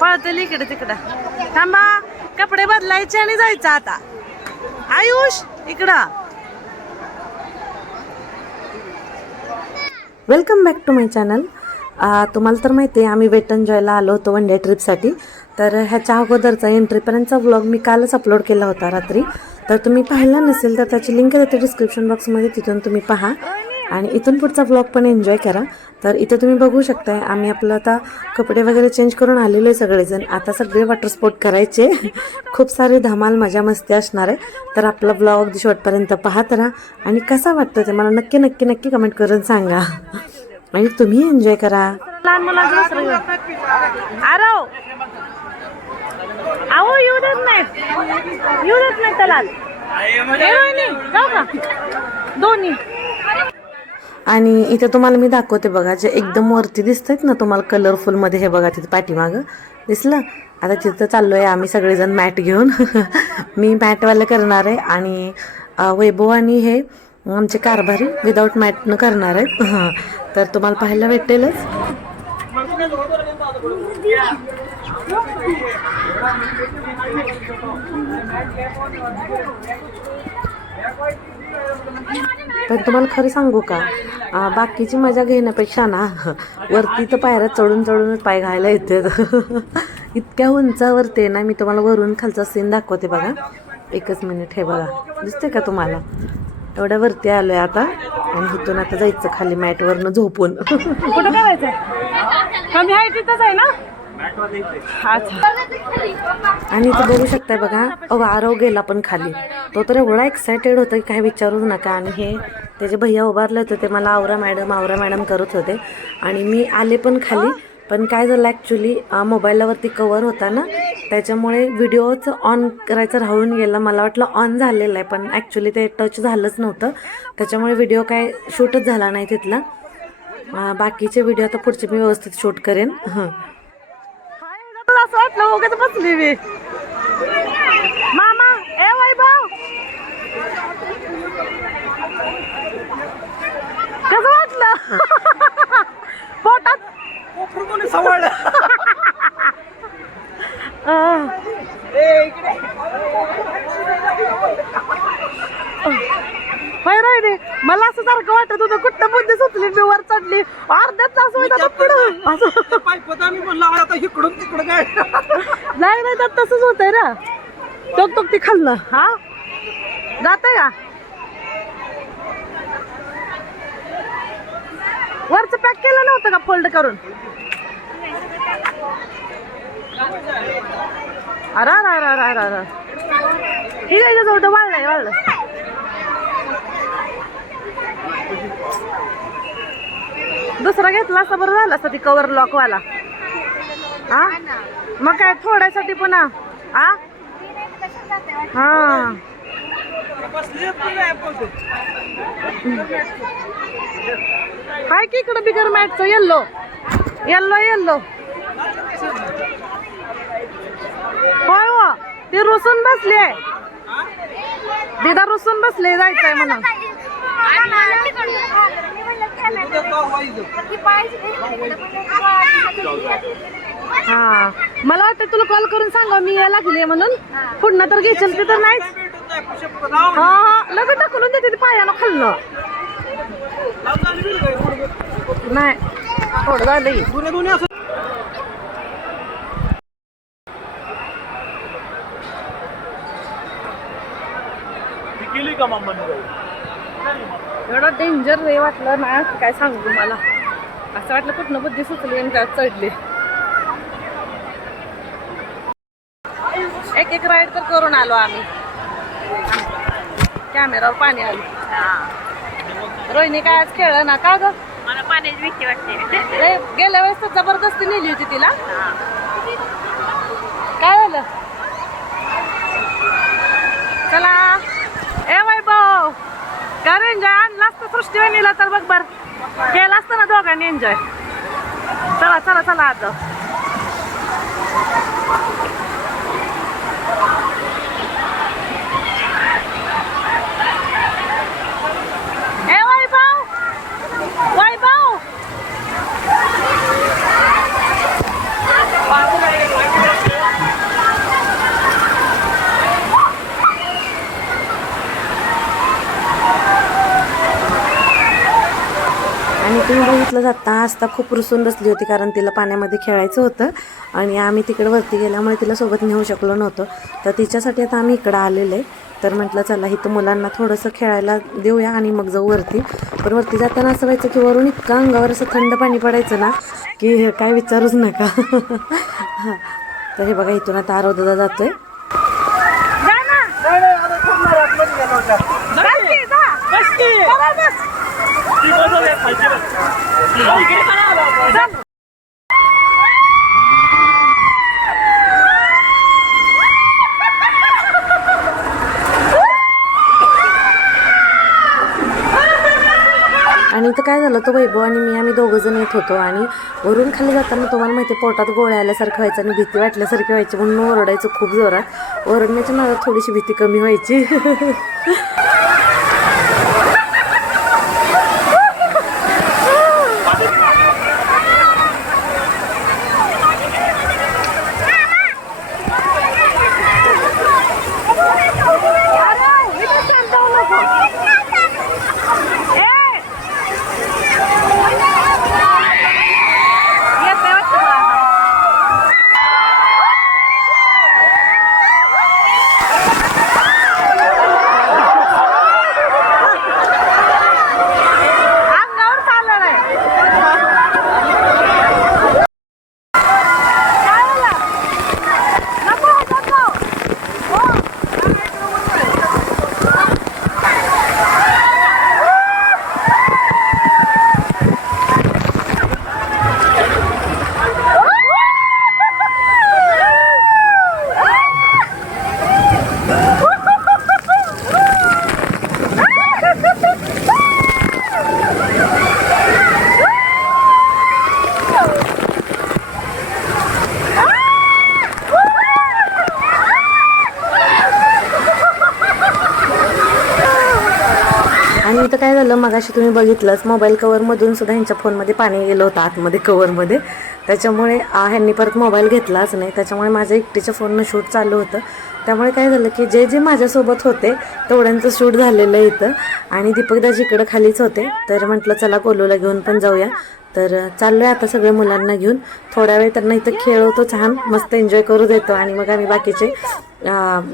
पळतेल इकडे तिकडं. थांबा कपडे बदलायचे आणि जायचं आता. आयुष इकडं. Welcome back to my channel तुम्हाला तर माहिती आहे आम्ही वेट एन्जॉयला आलो होतो वन डे ट्रिपसाठी तर ह्याच्या अगोदरचा एंट्रीपर्यंतचा व्लॉग मी कालच अपलोड केला होता रात्री. तर तुम्ही पाहिला नसेल तर त्याची लिंक देते डिस्क्रिप्शन बॉक्समध्ये तिथून तुम्ही पहा. आणि इथून पुढचा व्लॉग पण एन्जॉय करा. तर इथं तुम्ही बघू शकताय आम्ही आपलं आता कपडे वगैरे चेंज करून आलेलो आहे सगळेजण. आता सगळे वॉटर स्पोर्ट करायचे. खूप सारे धमाल मजा मस्ती असणार आहे. तर आपला ब्लॉग अगदी शेवटपर्यंत पाहत राहा. आणि कसा वाटतं ते मला नक्की नक्की नक्की कमेंट करून सांगा. आणि तुम्ही एन्जॉय करा. लहान मुलांचं आरो अहो येऊ देत नाहीत येऊ देत नाही त्याला ए, वहिनी, जाऊ का? दोन्ही. आणि इथे तुम्हाला मी दाखवते बघा जे एकदम वरती दिसत आहेत ना तुम्हाला कलरफुलमध्ये हे बघा तिथे पाठीमागं. दिसलं? आता तिथं चाललोय आम्ही सगळेजण मॅट घेऊन. मी मॅटवाले करणार आहे आणि वैभव आणि हे आमचे कारभारी विदाऊट मॅटनं करणार आहेत. तर तुम्हाला पाहायला भेटेलच. पण तुम्हाला खरं सांगू का बाकीची मजा घेण्यापेक्षा ना वरती तर पायऱ्या चढून चढूनच पाय घायला येते इतक्या उंचावरती आहे ना मी तुम्हाला वरून खालचा सीन दाखवते बघा. एकच मिनिट हे बघा. दिसते का तुम्हाला? एवढ्या वरती आलो आहे आता. आणि इथून आता जायचं खाली मॅटवरनं झोपून. कुठं करायचं कमी आहे तिथंच आहे ना? आणि इथं बघू शकताय बघा अहो आरव गेला पण खाली. तो तर एवढा एक्सायटेड होता की काही विचारूच नका. आणि हे त्याचे भैया उभारले होते ते मला आवरा मॅडम आवरा मॅडम करत होते. आणि मी आले पण खाली. पण काय झालं ॲक्च्युली मोबाईलावरती कवर होता ना त्याच्यामुळे व्हिडिओच ऑन करायचं राहून गेला. मला वाटलं ऑन झालेलं आहे पण ॲक्च्युली ते टच झालंच नव्हतं. त्याच्यामुळे व्हिडिओ काय शूटच झाला नाही तिथला. बाकीचे व्हिडिओ आता पुढचे मी व्यवस्थित शूट करेन. हां. असं वाटलं उगाच बसली मी. मामा ए वैभव! कसं वाटलं? पोटात? रे मला असं सारखं वाटत होतं कुठं बुद्धी सुचली मी वर चढली. अर्ध्या तास होईल पुढं. असं. आम्ही म्हणलं आता इकडून तिकडं काय? नाही नाही तर तसंच होतंय ना. टोक टोक ती खाल्लं. हा? जातंय का? वरचं पॅक केलं नव्हतं का फोल्ड करून? अरा रा अरे रा ठीक आहे जवळ वाळलंय वाळलं दुसरा घेतला असता बरं झालं असतं ती कवर लॉकवाला हा? मग काय थोड्यासाठी पुन्हा आ? हा. काय की इकडं बिगर मॅटचं येल्लो. Yellow yellow. होय हो ती रुसून बसली. आहे दिदा रुसून बसले जायचंय म्हणून हा. मला वाटतं तुला कॉल करून सांगा मी यायला लागले म्हणून. पुन्हा तर घेशील ते तर नाहीच. हा लगेच टाकून देते पायानं खाल्लं नाही थोडं झालं केली का एवढं डेंजर रे वाटलं ना काय सांगू तुम्हाला. असं वाटलं कुठनं बुद्धी सुचली आणि त्यात चढली. एक एक राईड तर करून आलो आम्ही. कॅमेरावर पाणी आलं. रोहिणी काय आज खेळ ना? का ग? मला पाण्याची भीती वाटते. गेल्या वेळेस तर जबरदस्ती नेली होती तिला. काय झालं? चला. ए वैभव! कर एन्जॉय आणला असतं सृष्टीवाणीला तर बघ बर. केला असतं ना दोघांनी एन्जॉय चला चला चला आता ए वैभव वैभव आस्था खूप रुसून बसली होती कारण तिला पाण्यामध्ये खेळायचं होतं आणि आम्ही तिकडे वरती गेल्यामुळे तिला सोबत नेऊ शकलो नव्हतो. तर तिच्यासाठी आता आम्ही इकडं आलेलं आहे. तर म्हटलं चला इथं मुलांना थोडंसं खेळायला देऊया आणि मग जाऊ वरती. पण वरती जाताना असं व्हायचं की वरून इतकं अंगावर असं थंड पाणी पडायचं ना की हे काय विचारूच नका. हां तर हे बघा इथून आता आरोदा जातो आहे नाही, आता सोडणार आतमध्ये गेला होता. बस की. ती बसव एक खालची बस. इकडे करा आला आपण. आणि इथं काय झालं तो वैभव आणि मी आम्ही दोघं जण येत होतो आणि वरून खाली जाताना तुम्हाला माहिती आहे, पोटात गोळ्या आल्यासारखं व्हायचं आणि भीती वाटल्यासारखी व्हायची म्हणून ओरडायचं खूप जोरात. ओरडण्याच्या मला थोडीशी भीती कमी व्हायची अंगावर चाललं नाही चालेल. नको, नको. हो. तर काय झालं मगाशी तुम्ही बघितलंच मोबाईल कवरमधून सुद्धा ह्यांच्या फोनमध्ये पाणी गेलं होतं आतमध्ये कवरमध्ये त्याच्यामुळे ह्यांनी परत मोबाईल घेतलाच नाही. त्याच्यामुळे माझ्या एकटीच्या फोननं शूट चालू होतं. त्यामुळे काय झालं की जे जे माझ्यासोबत होते तेवढ्यांचं शूट झालेलं आहे इथं. आणि दीपकदाजी इकडं खालीच होते. तर म्हटलं चला कोलूला घेऊन पण जाऊया. तर चाललो आहे आता सगळ्या मुलांना घेऊन. थोड्या वेळ त्यांना इथं खेळवतो छान मस्त एन्जॉय करू देतो. आणि मग आम्ही बाकीचे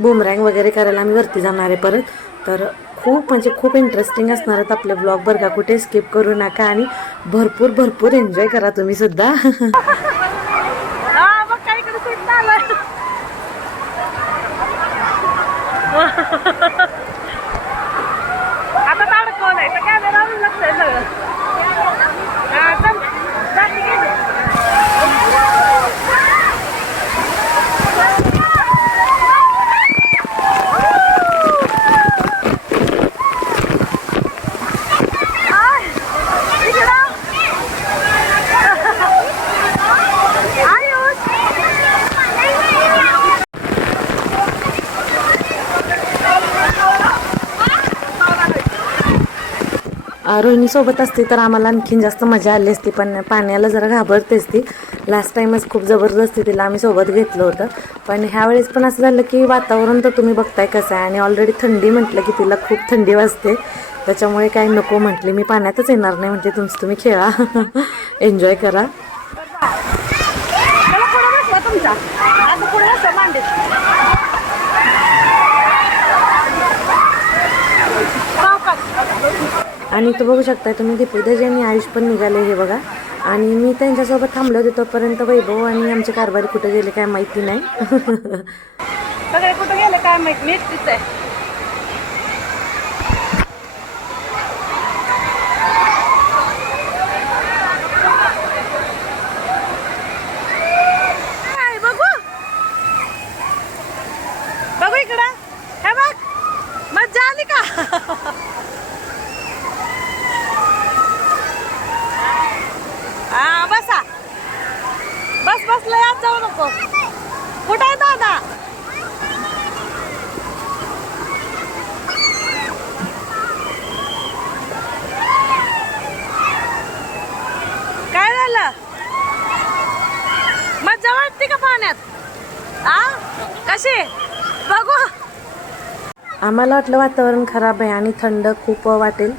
बुमरँग वगैरे करायला आम्ही वरती जाणार आहे परत. तर खूप म्हणजे खूप इंटरेस्टिंग असणार आहेत आपले ब्लॉग बरं का. कुठे स्किप करू नका आणि भरपूर भरपूर एन्जॉय करा तुम्ही सुद्धा हा, मग काय इकडे सुटलं आलं. आता ताडकवलं आहे तर कॅमेरावर लक्ष आहे सगळं हा, चल. जाती गेली. आय, इकडं. आयुष. रोहिणीसोबत असती तर आम्हाला आणखीन जास्त मजा आली असती पण पाण्याला जरा घाबरतेच ती लास्ट टाईमच खूप जबरदस्ती तिला आम्ही सोबत घेतलं होतं. पण ह्यावेळेस पण असं झालं की वातावरण तर तुम्ही बघताय कसं आहे आणि ऑलरेडी थंडी म्हटलं की तिला खूप थंडी वाजते. त्याच्यामुळे काय नको म्हटले मी पाण्यातच येणार नाही म्हटले तुमचं तुम्ही खेळा. एन्जॉय करा मला पुढे बसवा तुमचा असं पुढे बसवा मांडीत सावकाश. आणि तो बघू शकताय तुम्ही दीपकदाजी आणि आयुष पण निघाले हे बघा. आणि मी त्यांच्यासोबत थांबलो होते तोपर्यंत वैभव आणि आमचे कारभारी कुठे गेले काय माहिती नाही. सगळे कुठे गेले काय माहिती? मी आहे काय बघू बघू इकडं हे बघ मज्जा आली का हा बसा बस बस लय आत जाऊ नको. कुठं आहे दादा? काय झालं? मज्जा वाटते का पाण्यात? आ? कशी? बघू. आम्हाला वाटलं वातावरण खराब आहे आणि थंड खूप वाटेल.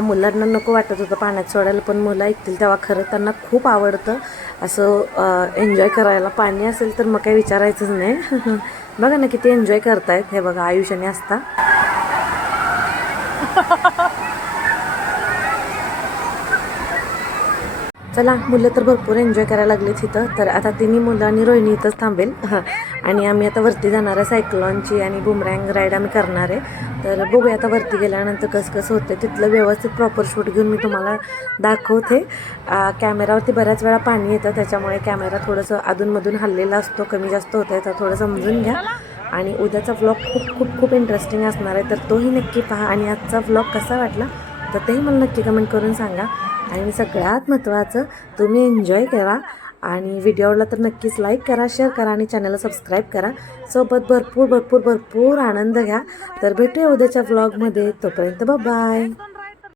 मुलांना नको वाटत होतं पाण्यात सोडायला पण मुलं ऐकतील तेव्हा खरं त्यांना खूप आवडतं असं एन्जॉय करायला. पाणी असेल तर मग काही विचारायचंच नाही. बघा ना किती एन्जॉय करतायत. हे बघा आयुष्याने असता. चला मुलं तर भरपूर एन्जॉय करायला लागले तिथं तर आता तिन्ही मुलं आणि रोहिणी इथंच थांबेल. आणि आम्ही आता वरती जाणार आहे सायक्लॉनची आणि बुमरँग राईड आम्ही करणार आहे. तर बघूया आता वरती गेल्यानंतर कसं कसं होतं तिथलं व्यवस्थित प्रॉपर शूट घेऊन मी तुम्हाला दाखवते. कॅमेरावरती बऱ्याच वेळा पाणी येतं त्याच्यामुळे कॅमेरा थोडंसं अधूनमधून हल्लेला असतो. कमी जास्त होतं आहे तर थोडं समजून घ्या. आणि उद्याचा व्लॉग खूप खूप खूप इंटरेस्टिंग असणार आहे. तर तोही नक्की पहा. आणि आजचा व्लॉग कसा वाटला? तर तेही मला नक्की कमेंट करून सांगा. आणि सगळ्यात महत्त्वाचं तुम्ही एन्जॉय करा आणि व्हिडिओला तर नक्कीच लाईक करा शेअर करा आणि चॅनलला सबस्क्राईब करा. सोबत भरपूर भरपूर भरपूर आनंद घ्या. तर भेटूया उद्याच्या व्लॉगमध्ये तोपर्यंत बाय